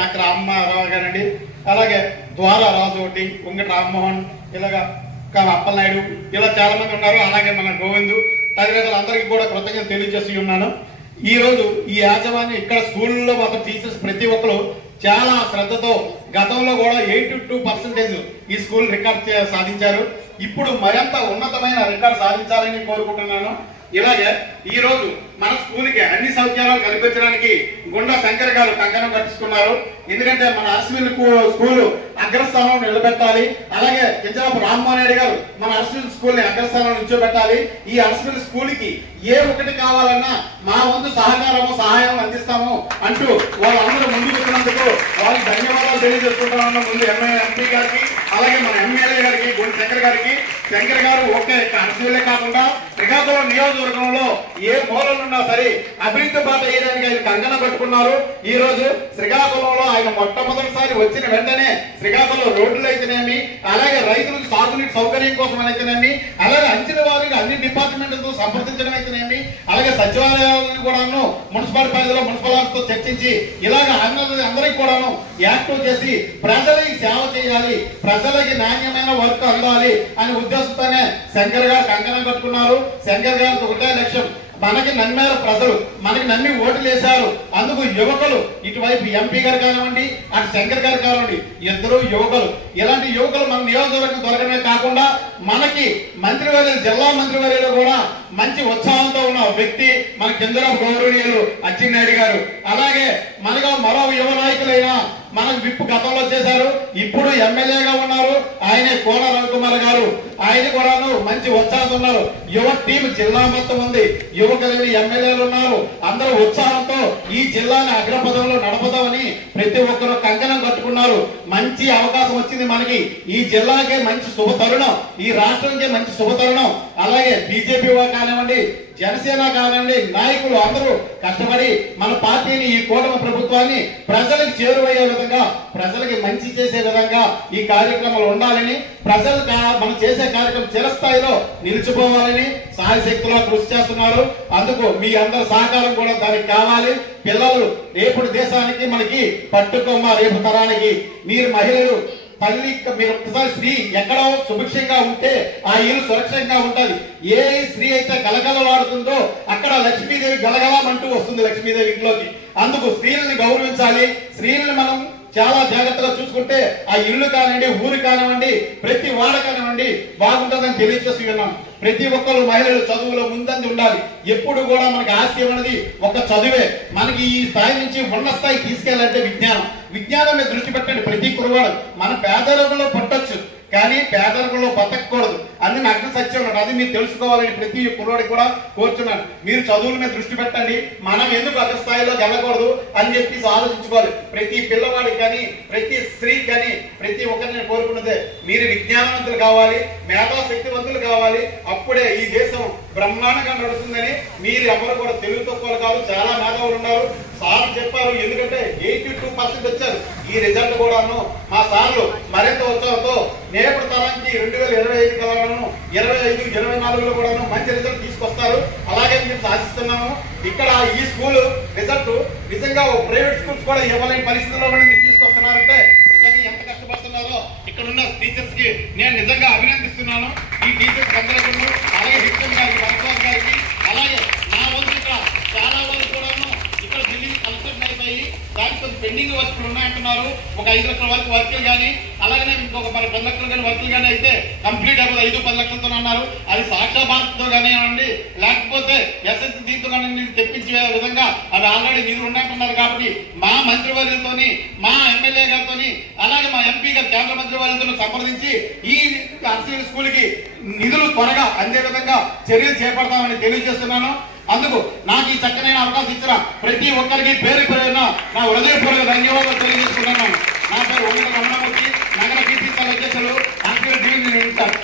నక్క రామారావు గారండి, అలాగే ద్వార రాజు ఒకటి, ఉంగటి రామ్మోహన్, ఇలాగా అప్పలనాయుడు, ఇలా చాలా మంది ఉన్నారు. అలాగే మన గోవిందు తదితరులందరికీ కూడా కృతజ్ఞతలు తెలియజేసి ఉన్నాను. ఈ రోజు ఈ యాజమాన్యం ఇక్కడ స్కూల్లో మాత్రం టీచర్స్ ప్రతి ఒక్కరు చాలా శ్రద్ధతో గతంలో కూడా 82% ఈ స్కూల్ రికార్డ్ సాధించారు. ఇప్పుడు మరింత ఉన్నతమైన రికార్డ్ సాధించాలని కోరుకుంటున్నాను. ఇలాగే ఈ రోజు మన స్కూల్కి అన్ని సౌకర్యాలు కల్పించడానికి గుండా శంకర్ గారు కంకణం కట్టుకున్నారు. ఎందుకంటే మన అశ్విన్ స్కూల్ అగ్రస్థానంలో నిలబెట్టాలి. అలాగే కింజరాపు రామ్మోహన్ రెడ్డి గారు మన అశ్విన్ స్కూల్ ని అగ్రస్థానంలో నిల్చోబెట్టాలి. ఈ అశ్విన్ స్కూల్ కి ఏ ఒకటి కావాలన్నా మా వంతు సహాయం అందిస్తాము అంటూ వాళ్ళందరూ ముందుకు వచ్చినందుకు వాళ్ళకి ధన్యవాదాలు తెలియజేసుకుంటామన్న ముందు ఎంపీ గారికి, అలాగే మన ఎమ్మెల్యే గారికి, గుండా శంకర్ గారికి. శంకర్ గారు ఒకే అశ్విన్లే కాకుండా శ్రీకాకుళం నియోజకవర్గంలో ఏ మూలలున్నా సరే అభివృద్ధి బాట వేయడానికి ఆయన కంకణం కట్టుకున్నారు. ఈ రోజు శ్రీకాకుళంలో ఆయన మొట్టమొదటిసారి వచ్చిన వెంటనే శ్రీకాకుళం రోడ్లు అయితేనేమి, అలాగే రైతులకు సాగునీటి సౌకర్యం కోసం అయితేనేమి, అలాగే అంచిన వారికి అన్ని డిపార్ట్మెంట్లతో సంప్రదించడం అయితేనేమి, అలాగే సచివాలయాలను కూడాను మున్సిపల్ పరిధిలో మున్సిపల్ చర్చించి ఇలాగ అందరికి కూడాను యాక్టివ్ చేసి ప్రజలకి సేవ చేయాలి, ప్రజలకి నాణ్యమైన వర్క్ అందాలి అనే ఉద్దేశంతోనే శంకర్ గారు కంకణం కట్టుకున్నారు. శంకర్ గారికి ఒకటే లక్ష్యం, మనకి నమ్మారు ప్రజలు, మనకి నమ్మి ఓట్లు వేశారు. అందుకు యువకులు, ఇటువైపు ఎంపీ గారు కానివ్వండి, అటు శంకర్ గారు కానివ్వండి, ఇద్దరు యువకులు. ఇలాంటి యువకులు మన నియోజకవర్గం దొరకడమే కాకుండా మనకి మంత్రివర్యులు, జిల్లా మంత్రివర్యులు కూడా మంచి ఉత్సాహంతో ఉన్న వ్యక్తి మన కింజరాపు గౌరవనీయులు అచ్చెన్నాయుడు గారు. అలాగే మనగా మరో యువ నాయకులైన మనకు విప్పు గతంలో చేశారు, ఇప్పుడు ఎమ్మెల్యేగా ఉన్నారు, ఆయనే కోన రవికుమార్ గారు. ఆయన కూడాను మంచి ఉత్సాహంతో ఉన్నారు. యువ టీం జిల్లా మొత్తం ఉంది, యువకులు ఎమ్మెల్యేలు ఉన్నారు. అందరూ ఉత్సాహంతో ఈ జిల్లాని అగ్రపదంలో నడపదామని ప్రతి ఒక్కరు కంకణం కట్టుకున్నారు. మంచి అవకాశం వచ్చింది మనకి. ఈ జిల్లాకే మంచి శుభ తరుణం, ఈ రాష్ట్రానికి మంచి శుభ తరుణం. అలాగే బీజేపీ కానివ్వండి, జనసేన కానివ్వండి, నాయకులు అందరూ కష్టపడి మన పార్టీని, ఈ కూటమి ప్రభుత్వాన్ని ప్రజలకు చేరువయ్యే విధంగా, ప్రజలకి మంచి చేసే విధంగా ఈ కార్యక్రమాలు ఉండాలని, ప్రజలు మనం చేసే కార్యక్రమం చిరస్థాయిలో నిలిచిపోవాలని సాయశక్తిలో కృషి చేస్తున్నారు. అందుకు మీ అందరి సహకారం కూడా దానికి కావాలి. పిల్లలు రేపటి దేశానికి మనకి పట్టుకొమ్మ, రేపు తరానికి. మీరు మహిళలు తల్లి, మీరు ఒక్కసారి స్త్రీ ఎక్కడో సుభిక్షంగా ఉంటే ఆ ఇల్లు సురక్షంగా ఉంటది. ఏ స్త్రీ అయితే గలగలలాడుతుందో అక్కడ లక్ష్మీదేవి గలగలమంటూ వస్తుంది లక్ష్మీదేవి ఇంట్లోకి. అందుకు స్త్రీలని గౌరవించాలి. స్త్రీలను మనం చాలా జాగ్రత్తగా చూసుకుంటే ఆ ఇల్లు కానివ్వండి, ఊరు కానివ్వండి, ప్రతి వాడ కానివ్వండి బాగుంటుందని తెలియజేసి ఉన్నాం. ప్రతి ఒక్కరు మహిళలు చదువులో ముందంజ ఉండాలి. ఎప్పుడు కూడా మనకి ఆశయం అనేది ఒక చదువే. మనకి ఈ స్థాయి నుంచి ఉన్న స్థాయి తీసుకెళ్లాలంటే విజ్ఞానం మీద దృష్టి పెట్టండి. ప్రతి కురవాడు మన పేదరికంలో పట్టొచ్చు, కానీ పేదరికంలో బతకూడదు. అది నగ్న సత్యం ఉన్నట్టు. అది మీరు తెలుసుకోవాలని ప్రతి కుర్రాడికి కూడా కోరుచున్నాను. మీరు చదువుల మీద దృష్టి పెట్టండి. మనం ఎందుకు అగ్రస్థాయిలో వెళ్ళకూడదు అని చెప్పి ఆలోచించుకోవాలి. ప్రతి పిల్లవాడికి కానీ, ప్రతి స్త్రీకి కానీ, ప్రతి ఒక్కరిని కోరుకున్నదే మీరు విజ్ఞానవంతులు కావాలి, మేధాశక్తివంతులు కావాలి. అప్పుడే ఈ దేశం బ్రహ్మాండంగా నడుస్తుందని. మీరు ఎవరు కూడా తెలుగు తక్కువలు కాదు, చాలా మేధావులు ఉన్నారు. సార్ చెప్పారు, ఎందుకంటే 82% వచ్చారు. ఈ రిజల్ట్ కూడాను మా సార్లు మరింత ఉత్సాహంతో నేపటి తరానికి 2025 కలను 25-24లో కూడాను మంచి రిజల్ట్ తీసుకొస్తారు. అలాగే మేము సాధిస్తున్నాము. ఇక్కడ ఈ స్కూల్ రిజల్ట్ నిజంగా ప్రైవేట్ స్కూల్స్ కూడా ఇవ్వలేని పరిస్థితుల్లో మీరు తీసుకొస్తున్నారంటే నిజంగా ఎంత కష్టపడుతున్నారో ఇక్కడ ఉన్న టీచర్స్ కి నేను నిజంగా అభినందిస్తున్నాను. ఈ టీచర్స్ అందరికీ, అలాగే హెచ్ఎం గారికి, వరప్రసాద్ గారికి, అలాగే నా వంతు ఇక్కడ చాలా వరకు కూడాను ఇక్కడ ఢిల్లీ కన్స్ట్రక్షన్ అయిపోయి దానికి కొంచెం పెండింగ్ వర్క్లు ఉన్నాయంటున్నారు. ఒక 5 లక్షల వరకు వర్కులు కానీ, అలాగనే ఇంకొక 10 లక్షలు కానీ వర్కులు కానీ అయితే కంప్లీట్ అయిపోతుంది. 5-10 లక్షలతో అన్నారు. అది సాక్షా భారత్తో కానివ్వండి, లేకపోతే ఎస్ఎస్సి దీంతో కానీ తెప్పించే విధంగా అవి ఆల్రెడీ నిధులు ఉన్నాయంటున్నారు. కాబట్టి మా మంత్రివర్యులతో, మా ఎమ్మెల్యే గారితో, అలాగే మా ఎంపీ గారు కేంద్ర మంత్రివర్యులతో సంప్రదించి ఈ అర్సీ స్కూల్ కి నిధులు త్వరగా అందే విధంగా చర్యలు చేపడతామని తెలియజేస్తున్నాను. అందుకు నాకు ఈ చక్కనైన అవకాశం ఇచ్చిన ప్రతి ఒక్కరికి పేరు పేరున నా హృదయపూర్వక ధన్యవాదాలు తెలియజేస్తున్నాను. నా పేరు ఉంగటి రమణమూర్తి, నగర టీపీ అధ్యక్షులు, డివిజన్ ఇన్ఛార్జ్.